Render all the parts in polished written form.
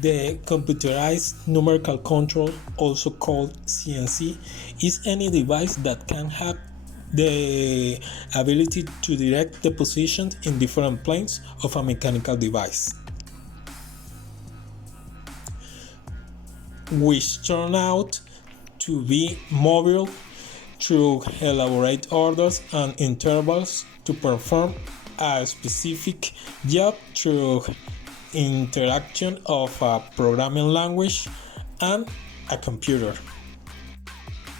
The computerized numerical control, also called CNC, is any device that can have the ability to direct the positions in different planes of a mechanical device, which turn out to be mobile through elaborate orders and intervals to perform a specific job through interaction of a programming language and a computer.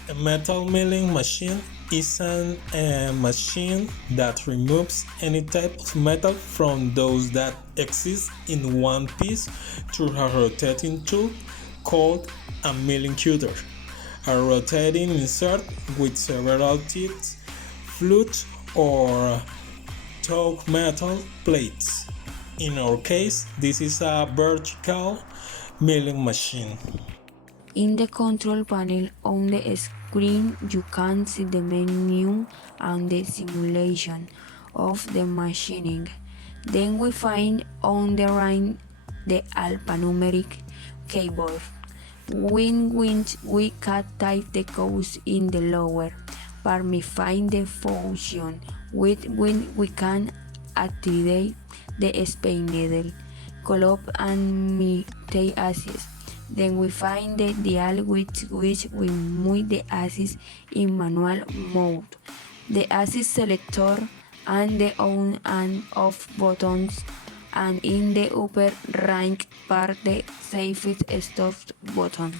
A metal milling machine is a machine that removes any type of metal from those that exist in one piece through a rotating tool called a milling cutter, a rotating insert with several teeth, flutes, or tough metal plates. In our case, this is a vertical milling machine. In the control panel on the screen, you can see the menu and the simulation of the machining. Then we find on the right the alphanumeric keyboard, in which we can type the codes in the lower part. We find the function with which we can activate the space needle, column, and multi-axis. Then we find the dial with which we move the axis in manual mode, the axis selector, and the on and off buttons, and in the upper right part the safety stop button.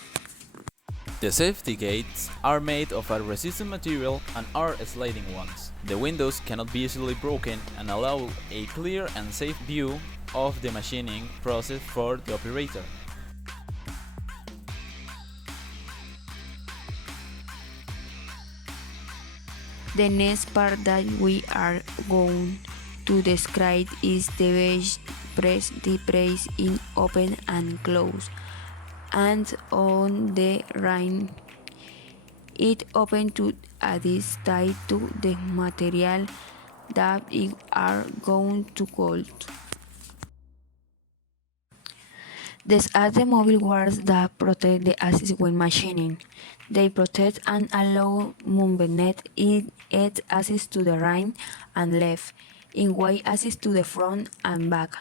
The safety gates are made of a resistant material and are sliding ones. The windows cannot be easily broken and allow a clear and safe view of the machining process for the operator. The next part that we are going to describe is the press in open and close, and on the right it open to this tied to the material that we are going to hold. These are the mobile guards that protect the axis when machining. They protect and allow movement in its axis to the right and left, in Y axis to the front and back,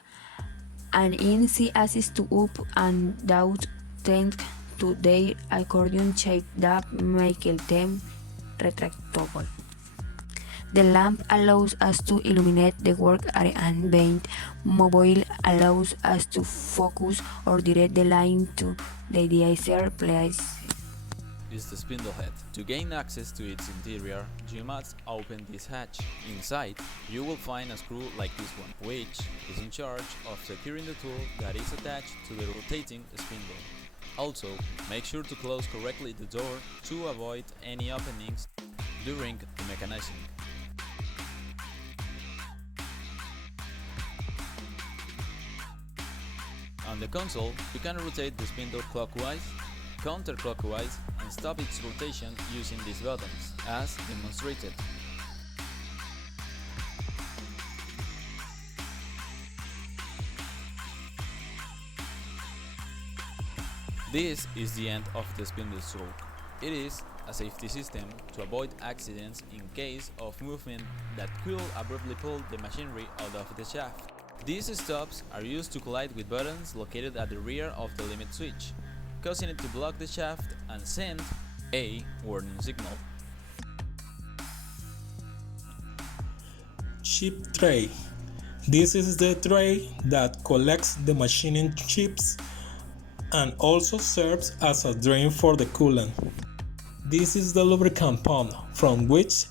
and in Z axis to up and down, thanks to their accordion shape that make them retractable. The lamp allows us to illuminate the work area, and being mobile allows us to focus or direct the line to the desired place. Is the spindle head. To gain access to its interior, you must open this hatch. Inside, you will find a screw like this one, which is in charge of securing the tool that is attached to the rotating spindle. Also, make sure to close correctly the door to avoid any openings during the mechanizing. On the console, you can rotate the spindle clockwise, counterclockwise, and stop its rotation using these buttons, as demonstrated. This is the end of the spindle stroke. It is a safety system to avoid accidents in case of movement that could abruptly pull the machinery out of the shaft. These stops are used to collide with buttons located at the rear of the limit switch, causing it to block the shaft and send a warning signal. Chip tray. This is the tray that collects the machining chips and also serves as a drain for the coolant. This is the lubricant pump from which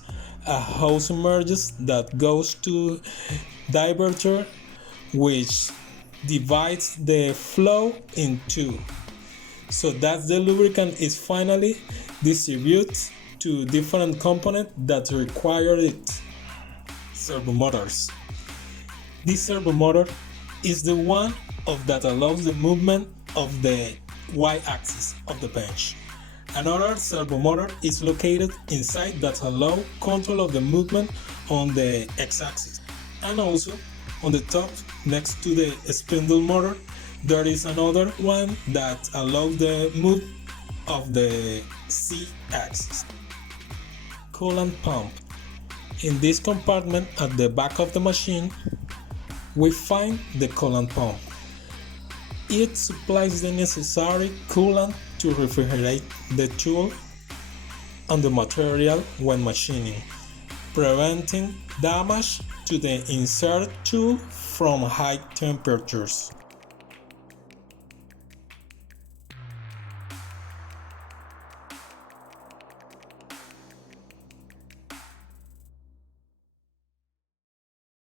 a hose emerges that goes to diverter, which divides the flow in two, so that the lubricant is finally distributed to different components that require it. Servo motors. This servo motor is the one that allows the movement of the y-axis of the bench. Another servo motor is located inside that allows control of the movement on the x-axis, and also on the top next to the spindle motor There is another one that allows the move of the Z-axis. Coolant pump. In this compartment at the back of the machine, we find the coolant pump. It supplies the necessary coolant to refrigerate the tool and the material when machining, preventing damage to the insert tool from high temperatures.